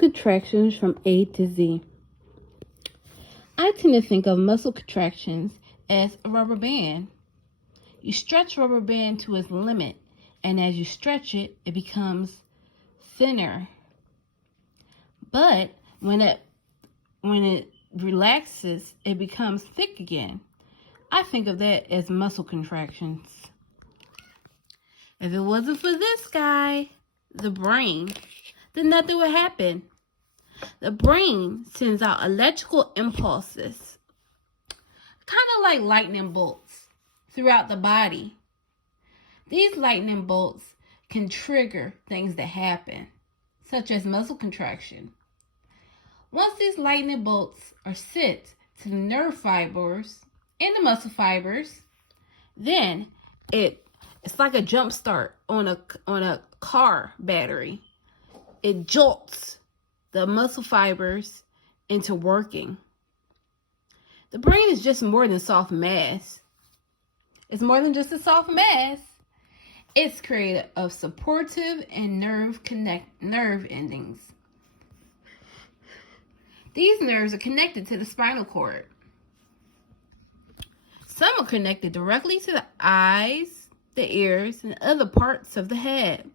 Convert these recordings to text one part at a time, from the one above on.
contractions from A to Z. I tend to think of muscle contractions as a rubber band. You stretch a rubber band to its limit, and as you stretch it, it becomes thinner. But when it relaxes, it becomes thick again. I think of that as muscle contractions. If it wasn't for this guy, the brain, then nothing would happen. The brain sends out electrical impulses, kind of like lightning bolts, throughout the body. These lightning bolts can trigger things that happen, such as muscle contraction. Once these lightning bolts are sent to the nerve fibers and the muscle fibers, then it's like a jump start on a car battery. It jolts the muscle fibers into working. The brain is just more than soft mass. It's more than just a soft mass. It's created of supportive and nerve endings. These nerves are connected to the spinal cord. Some are connected directly to the eyes, the ears, and other parts of the head.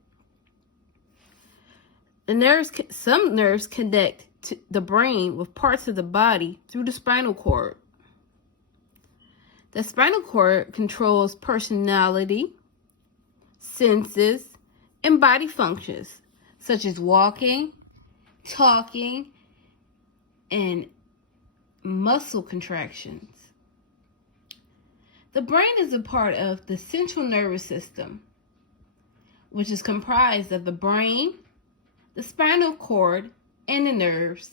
Some nerves connect to the brain with parts of the body through the spinal cord. The spinal cord controls personality, senses, and body functions, such as walking, talking, and muscle contractions. The brain is a part of the central nervous system, which is comprised of the brain, the spinal cord, and the nerves.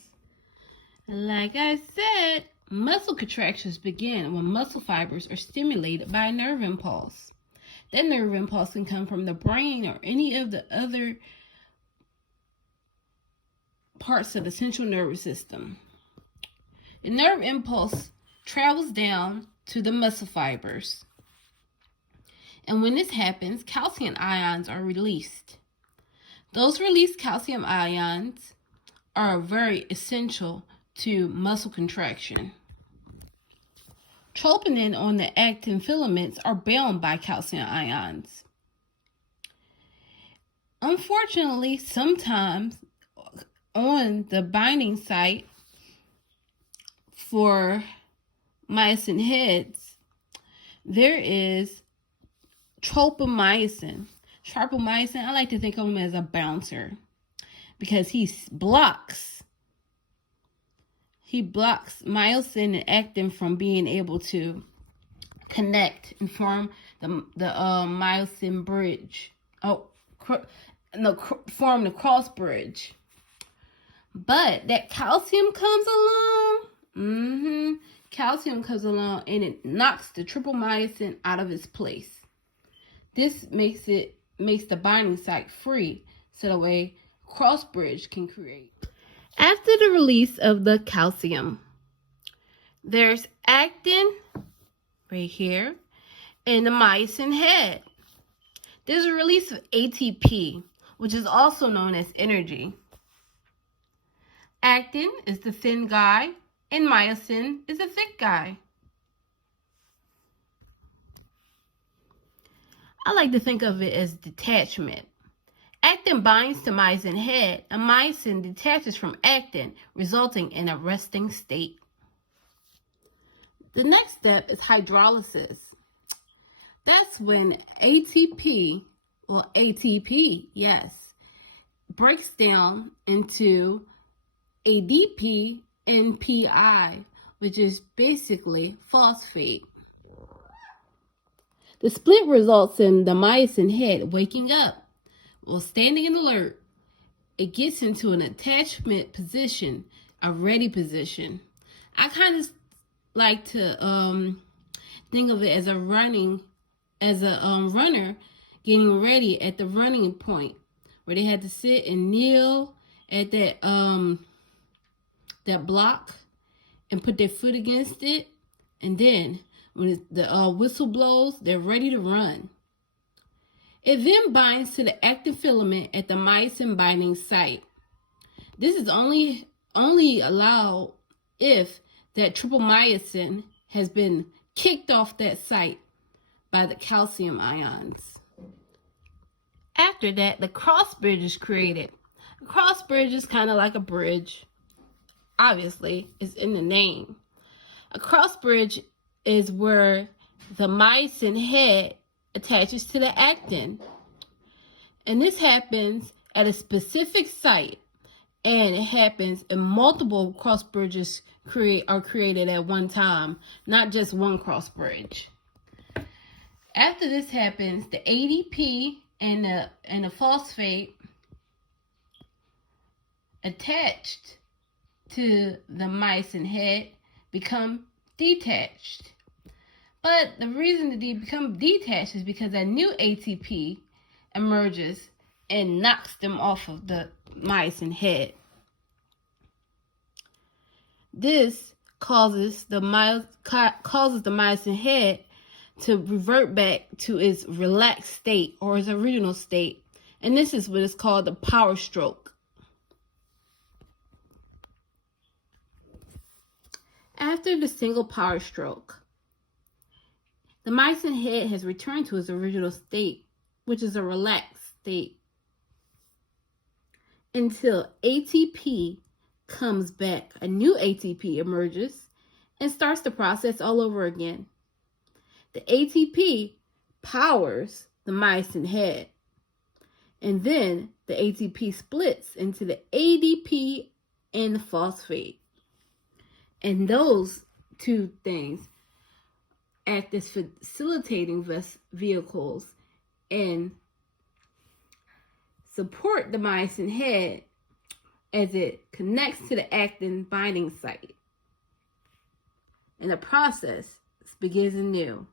Like I said, muscle contractions begin when muscle fibers are stimulated by a nerve impulse. That nerve impulse can come from the brain or any of the other parts of the central nervous system. The nerve impulse travels down to the muscle fibers. And when this happens, calcium ions are released. Those released calcium ions are very essential to muscle contraction. Troponin on the actin filaments are bound by calcium ions. Unfortunately, sometimes on the binding site for myosin heads, there is tropomyosin. Tropomyosin, I like to think of him as a bouncer because he blocks myosin and actin from being able to connect and form the myosin bridge. Form the cross bridge. But that calcium comes along. Calcium comes along and it knocks the tropomyosin out of its place. This makes the binding site free, so the way cross bridge can create. After the release of the calcium, there's actin right here in the myosin head. There's a release of ATP, which is also known as energy. Actin is the thin guy, and myosin is the thick guy. I like to think of it as detachment. Actin binds to myosin head, and myosin detaches from actin, resulting in a resting state. The next step is hydrolysis. That's when ATP, breaks down into ADP and PI, which is basically phosphate. The split results in the myosin head waking up. While standing in alert, it gets into an attachment position, a ready position. I kind of like to think of it as a runner getting ready at the running point, where they had to sit and kneel at that block and put their foot against it, and then when the whistle blows, they're ready to run. It then binds to the actin filament at the myosin binding site. This is only allowed if that tryptomyosin has been kicked off that site by the calcium ions. After that, the cross bridge is created. A cross bridge is kind of like a bridge. Obviously, it's in the name. A cross bridge is where the myosin head attaches to the actin. And this happens at a specific site. And it happens and multiple cross bridges are created at one time, not just one cross bridge. After this happens, the ADP and the phosphate attached to the myosin head become detached. But the reason that they become detached is because a new ATP emerges and knocks them off of the myosin head. This causes the myosin head to revert back to its relaxed state or its original state. And this is what is called the power stroke. After the single power stroke, the myosin head has returned to its original state, which is a relaxed state, until ATP comes back. A new ATP emerges and starts the process all over again. The ATP powers the myosin head, and then the ATP splits into the ADP and the phosphate. And those two things act as facilitating vehicles and support the myosin head as it connects to the actin binding site. And the process begins anew.